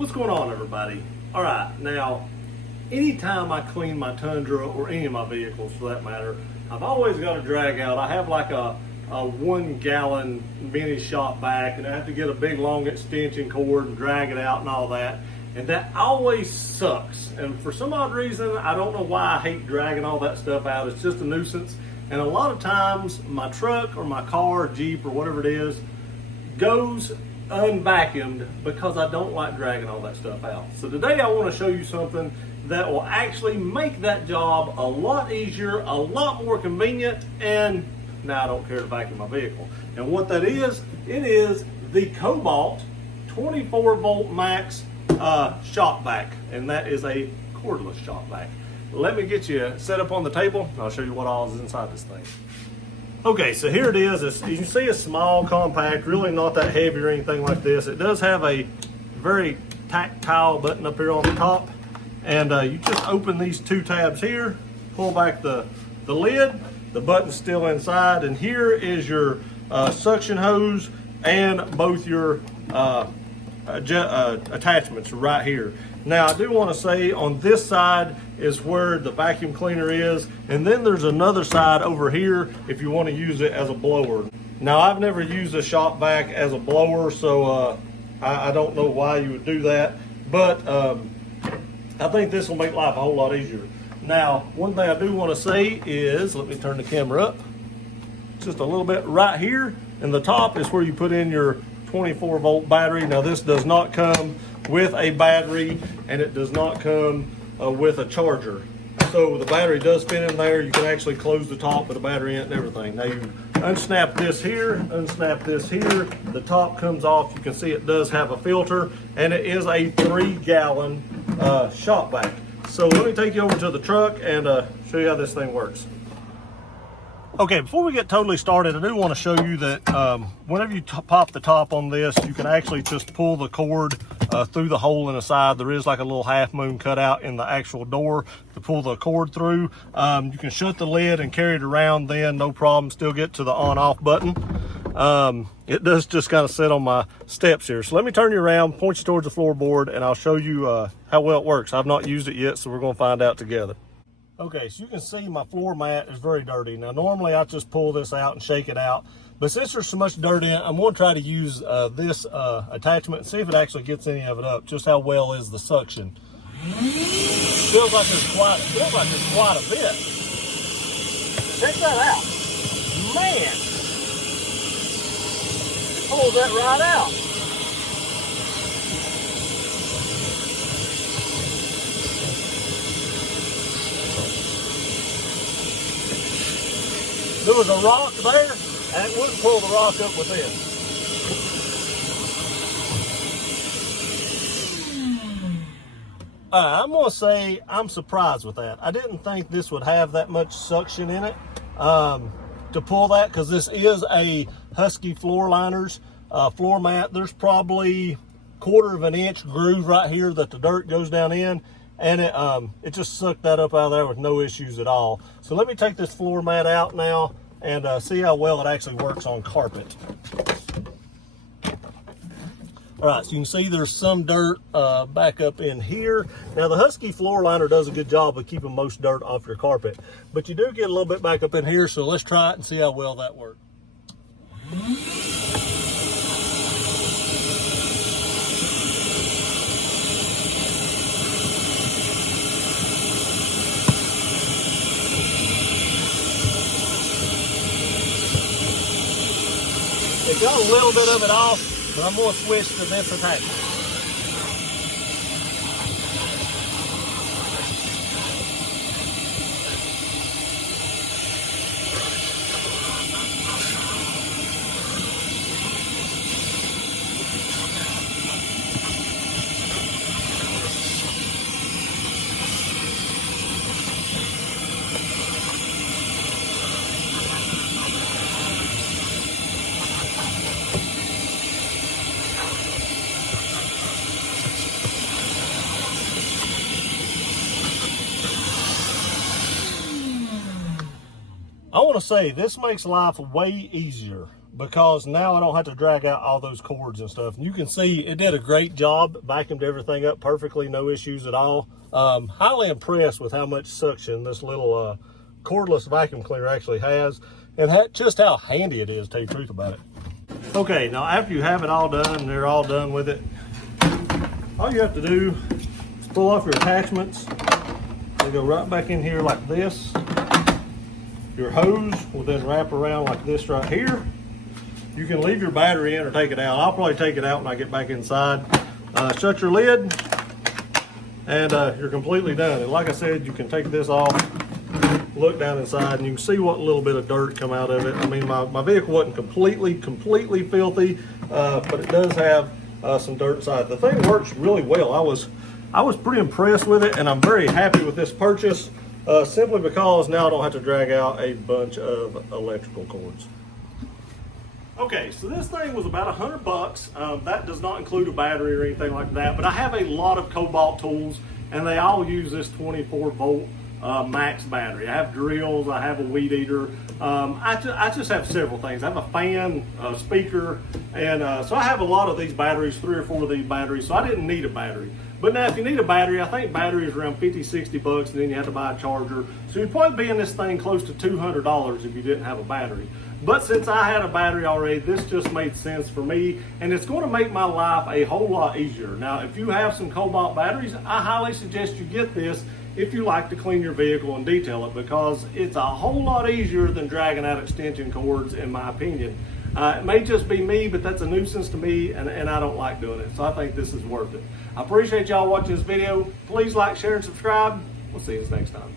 What's going on, everybody? All right, now, anytime I clean my Tundra or any of my vehicles for that matter, I've always got to drag out. I have like a 1 gallon mini shop vac, and I have to get a big long extension cord and drag it out and all that. And that always sucks. And for some odd reason, I don't know why I hate dragging all that stuff out. It's just a nuisance. And a lot of times my truck or my car, Jeep or whatever it is, goes unvacuumed because I don't like dragging all that stuff out. So today I want to show you something that will actually make that job a lot easier, a lot more convenient, and now I don't care to vacuum my vehicle. And what that is, it is the Cobalt 24 volt max shop vac, and that is a cordless shop vac. Let me get you set up on the table and I'll show you what all is inside this thing. Okay, so here it is. You can see a small, compact, really not that heavy or anything like this. It does have a very tactile button up here on the top, and you just open these 2 tabs here, pull back the lid, the button's still inside, and here is your suction hose and both your attachments right here. Now I do want to say on this side is where the vacuum cleaner is, and then there's another side over here if you want to use it as a blower. Now I've never used a shop vac as a blower, so I don't know why you would do that, but I think this will make life a whole lot easier. Now one thing I do want to say is, let me turn the camera up just a little bit. Right here in the top is where you put in your 24 volt battery. Now this does not come with a battery, and it does not come with a charger. So the battery does fit in there. You can actually close the top with a battery in it and everything. Now you unsnap this here, unsnap this here. The top comes off. You can see it does have a filter, and it is a 3 gallon shop vac. So let me take you over to the truck and show you how this thing works. Okay, before we get totally started, I do want to show you that whenever you pop the top on this, you can actually just pull the cord through the hole in the side. There is like a little half moon cut out in the actual door to pull the cord through. You can shut the lid and carry it around then, no problem, still get to the on-off button. It does just kind of sit on my steps here. So let me turn you around, point you towards the floorboard, and I'll show you how well it works. I've not used it yet, so we're going to find out together. Okay, so you can see my floor mat is very dirty. Now, normally I just pull this out and shake it out, but since there's so much dirt in it, I'm going to try to use this attachment and see if it actually gets any of it up. Just how well is the suction? Feels like there's quite a bit. Check that out, man! It pulls that right out. There was a rock there, and it wouldn't pull the rock up with this. I'm going to say I'm surprised with that. I didn't think this would have that much suction in it to pull that, because this is a Husky floor liners floor mat. There's probably 1/4 of an inch groove right here that the dirt goes down in, and it just sucked that up out of there with no issues at all. So let me take this floor mat out now and see how well it actually works on carpet. All right, so you can see there's some dirt back up in here. Now the Husky floor liner does a good job of keeping most dirt off your carpet, but you do get a little bit back up in here, so let's try it and see how well that works. It got a little bit of it off, but I'm going to switch to this attachment. I want to say this makes life way easier. because now I don't have to drag out all those cords and stuff. And you can see it did a great job, vacuumed everything up perfectly, no issues at all. Highly impressed with how much suction this little cordless vacuum cleaner actually has, and just how handy it is, to tell you the truth about it. Okay, now after you have it all done, and they're all done with it, all you have to do is pull off your attachments. They go right back in here like this. Your hose will then wrap around like this right here. You can leave your battery in or take it out. I'll probably take it out when I get back inside. Shut your lid, and you're completely done. And like I said, you can take this off, look down inside, and you can see what little bit of dirt come out of it. I mean, my vehicle wasn't completely filthy, but it does have some dirt inside. The thing works really well. I was pretty impressed with it, and I'm very happy with this purchase, simply because now I don't have to drag out a bunch of electrical cords. Okay, so this thing was about $100. That does not include a battery or anything like that, but I have a lot of Cobalt tools, and they all use this 24-volt max battery. I have drills, I have a weed eater, I just have several things. I have a fan, a speaker, and so I have a lot of these batteries, 3 or 4 of these batteries, so I didn't need a battery. But now if you need a battery, I think battery is around 50, 60 bucks, and then you have to buy a charger. So you'd probably be in this thing close to $200 if you didn't have a battery. But since I had a battery already, this just made sense for me, and it's going to make my life a whole lot easier. Now, if you have some Cobalt batteries, I highly suggest you get this if you like to clean your vehicle and detail it, because it's a whole lot easier than dragging out extension cords, in my opinion. It may just be me, but that's a nuisance to me, and I don't like doing it. So I think this is worth it. I appreciate y'all watching this video. Please like, share, and subscribe. We'll see you next time.